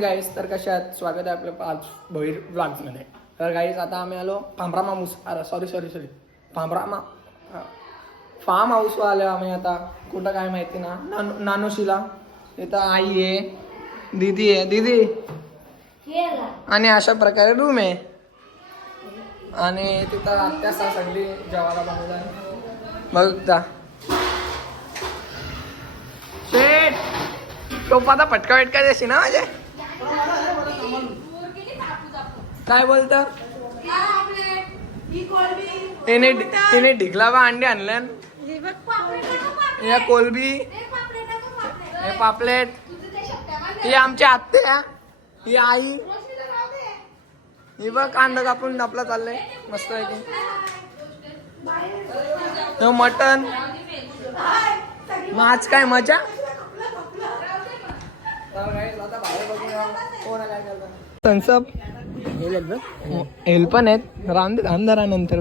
गाईस तर कशात स्वागत आहे आपलं आज भैर ब्लॉग्समध्ये. तर गाईस आता आम्ही आलो फांबरामा सॉरी फांबरामा फार्म हाऊसवर आलो आम्ही. आता कुठं काय माहिती ना. नानोशीला इथं आई आहे, दीदी आणि अशा प्रकारे रूम आहे. आणि तिथं आत्या सगळी जेवायला बनवलं बघता. शेट तो आता फटका वेटका देशी ना माझे. काय बोलत तिने ढिकलावा अंडे आणलं. या कोलबी, हे पापलेट, ही आमची आत्या, ही आई, ही बघ कांदा कापून आपला चाललंय मस्त आहे की. मटन आज काय मजा. थम्सअप हेल पण आहेत अंधारानंतर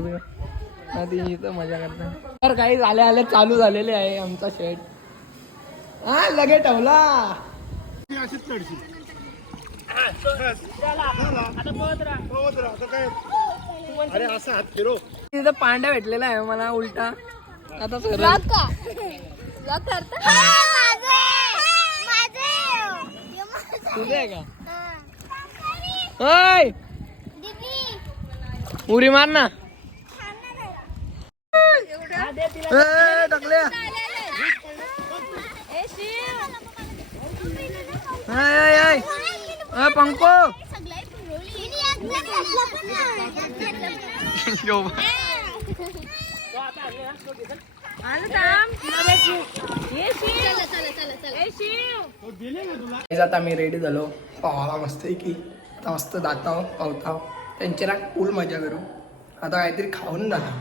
आधी इथं मजा करतात. तर काही आले चालू झालेले आहे आमचा शेट. हा लगे ठेवला तिथं पांड्या भेटलेला आहे मला उलटा. आता तुझं आहे का उरी मार ना टाकले. पंको आता मी रेडी झालो पावाला मस्त आहे की. आता मस्त जाताव पावताव त्यांची ना फुल मजा करू. आता काहीतरी खाऊन जाता.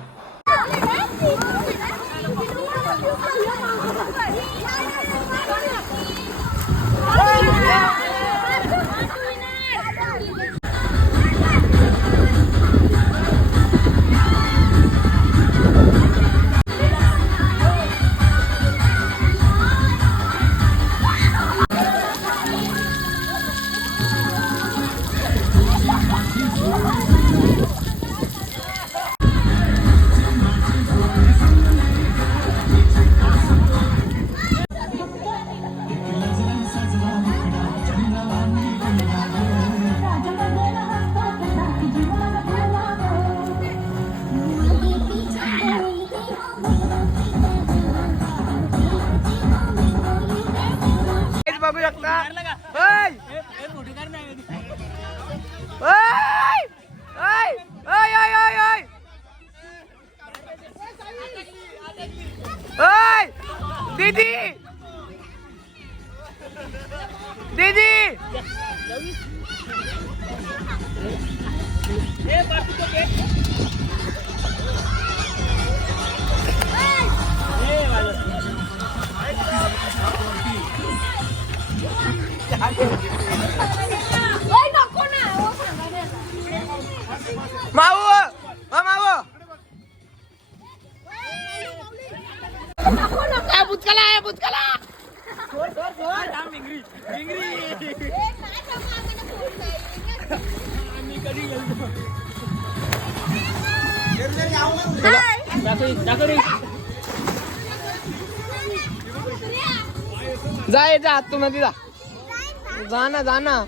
बघू शकता दीदी माऊ बुचकाला जा आतमध्ये जा ना.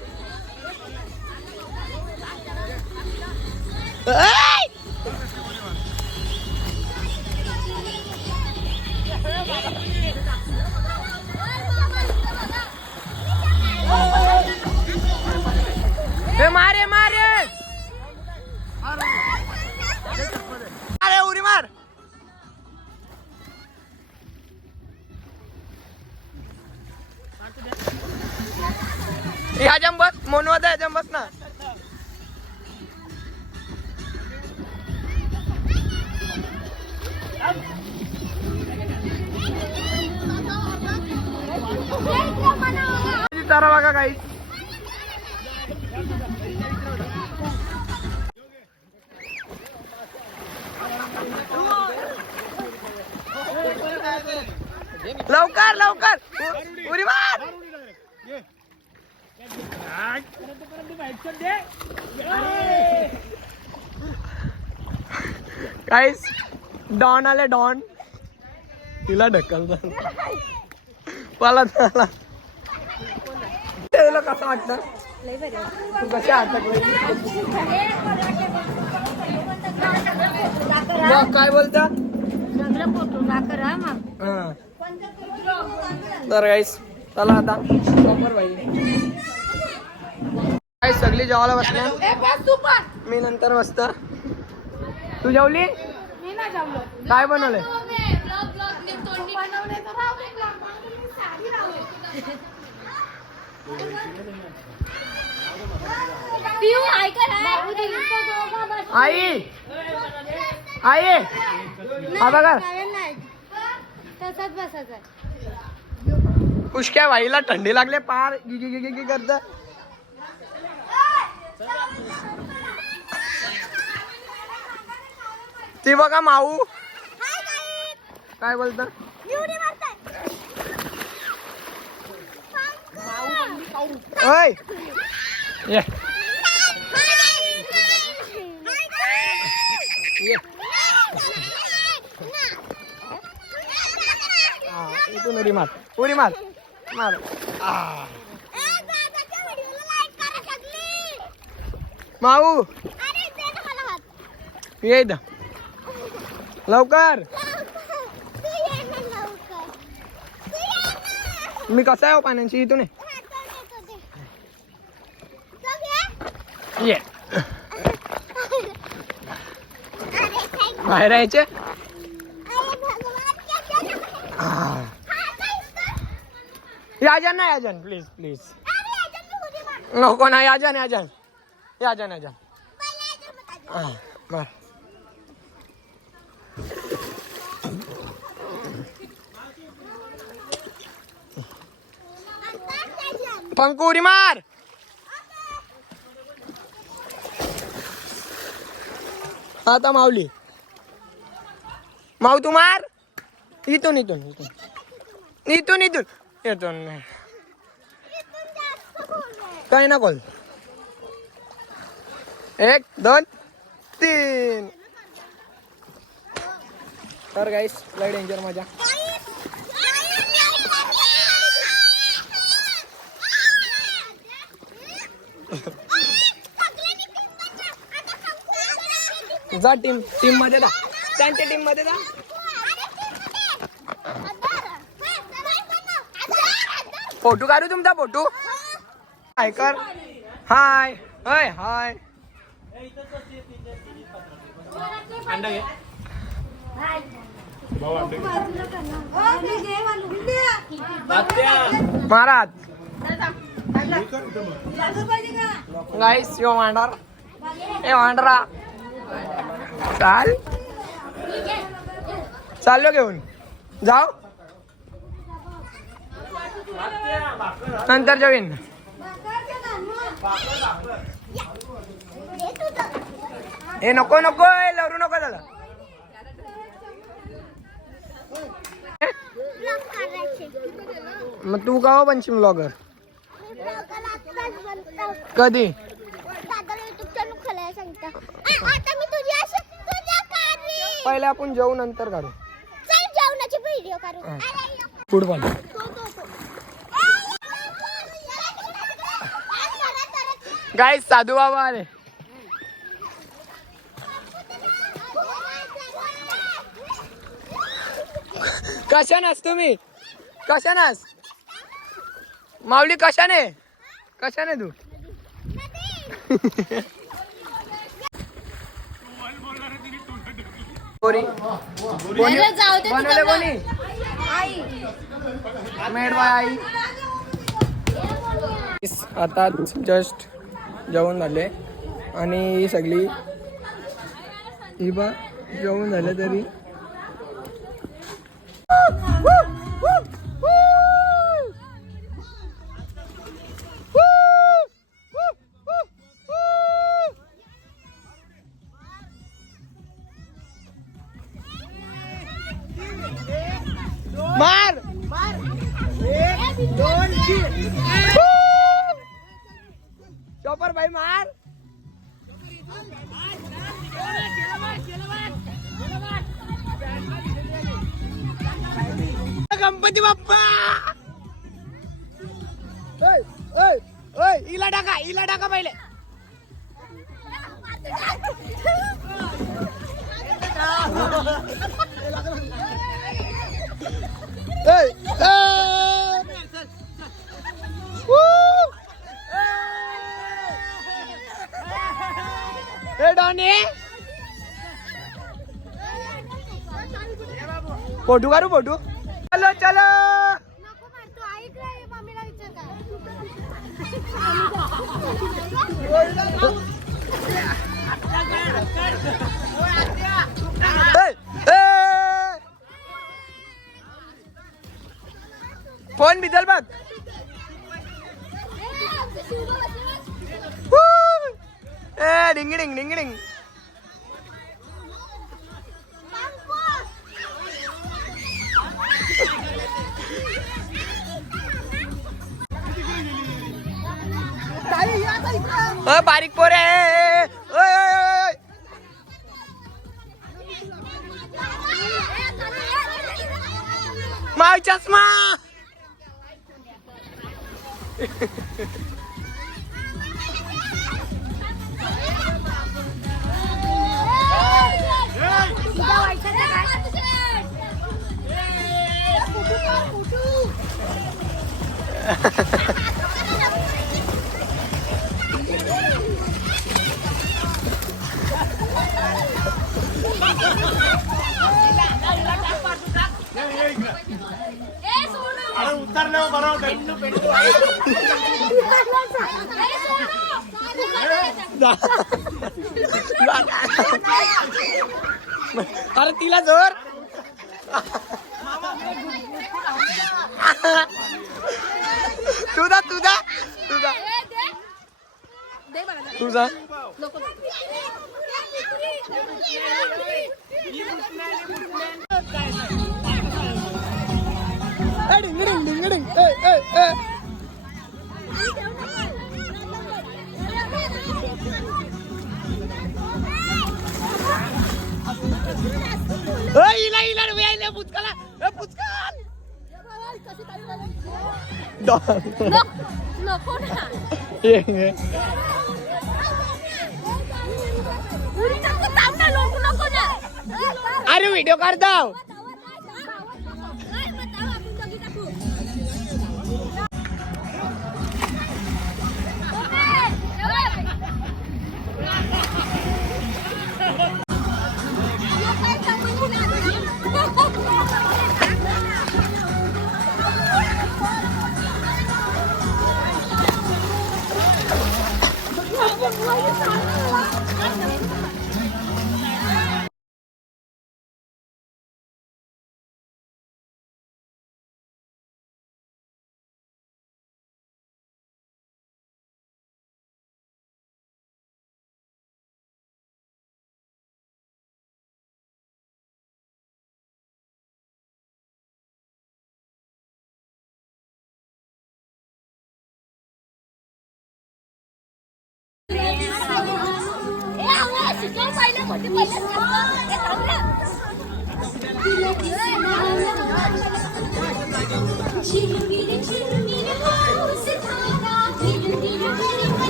मारे उरी मार. ह्या बस मोनवादा ह्या बस ना. तारा बघा काही लवकर उरी मार. गाईस डॉन आले डॉन. तिला ढकलतात. पळत आला. त्याला कसं वाटतं? तू कशा अटकली? काय बोलता? तर गाईस चला आता प्रॉपर पाहिजे. काय सगळी जेवायला बसल्या. मी नंतर बसता. तू जेवली? काय बनवलंय? आई आई हा बघा पुष्क्या भाईला थंडी लागले पार गी करत. ती बघा माऊ काय बोलत. ओय ये इथून उडी मार उडी मार मार. माऊ ये इथं लवकर. मी कसा आहे पाण्याची इथून ये बाहेर यायचे. याजन ना याजन प्लीज प्लीज नको ना याजन याजन याजन याजन बर. पंकु उडी मार. आता माऊली माऊ तू मार. इथून इथून इथून इथून इथून इथून काही ना कोल. 1 2 3. तर गाईस लय डेंजर मजा. जा टीम मध्ये जा. त्यांच्या टीम मध्ये जा. फोटो काढू तुमचा फोटो. हाय कर हाय हाय हाय. महाराज गाईस यो मांडर ए मांडरा चाल चाललो घेऊन जाऊ नंतर जेवीन. हे नको नको लवरू नको झालं. मग तू का पंचिंग ब्लॉगर कधी पहिले आपण जेवू नंतर काढू. फुटबॉल गाईस साधू बाबा आले. कशानास तुम्ही कशानास माऊली कशाने कशाने तू बनवले कोणी मेड बाय आई. आता जस्ट जेवण झाले आणि ही सगळी ही बा जेवण झालं तरी मार 1 2 3. शॉपर भाई मार. गणपती बाप्पा. इला टाका पहिले. फोटो काढू फोटो. चलो चलो. फोन बिदल बघ. डिंग डिंग. बारीक पोरे. माय चष्मा. अरे तिला जोर. तुझा डिंग. इला पुचकाला. पुचकाल. नको ना. अरे व्हिडिओ काढता.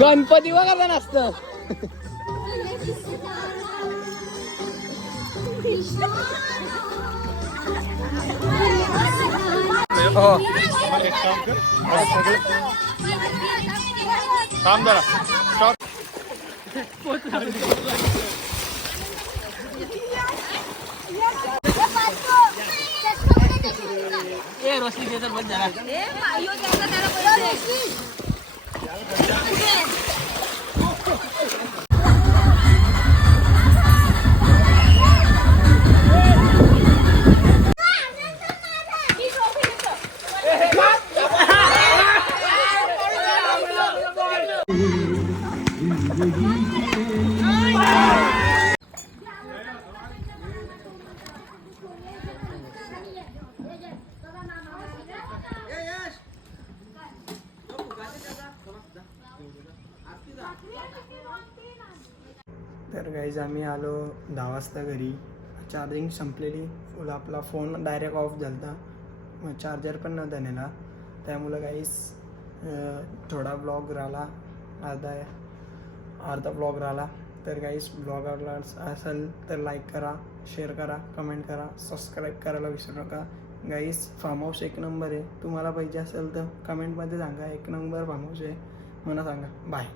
गणपती वगैरे नसतं. काम जरा. रोशनी दे तर बंद झाला. गाईज आम्ही आलो 10 वाजता घरी. चार्जिंग संपलेली फुल. आपला फोन डायरेक्ट ऑफ झाला होता. मग चार्जर पण नव्हता नेला. त्यामुळं गाईज थोडा ब्लॉग राहिला. अर्धा ब्लॉग राहिला. तर गाईज ब्लॉग आवडला असेल तर लाईक करा, शेअर करा, कमेंट करा, सबस्क्राईब करायला विसरू नका. गाईज फार्म हाऊस 1 नंबर आहे. तुम्हाला पाहिजे असेल तर कमेंटमध्ये सांगा. 1 नंबर फार्म हाऊस आहे. मला सांगा. बाय.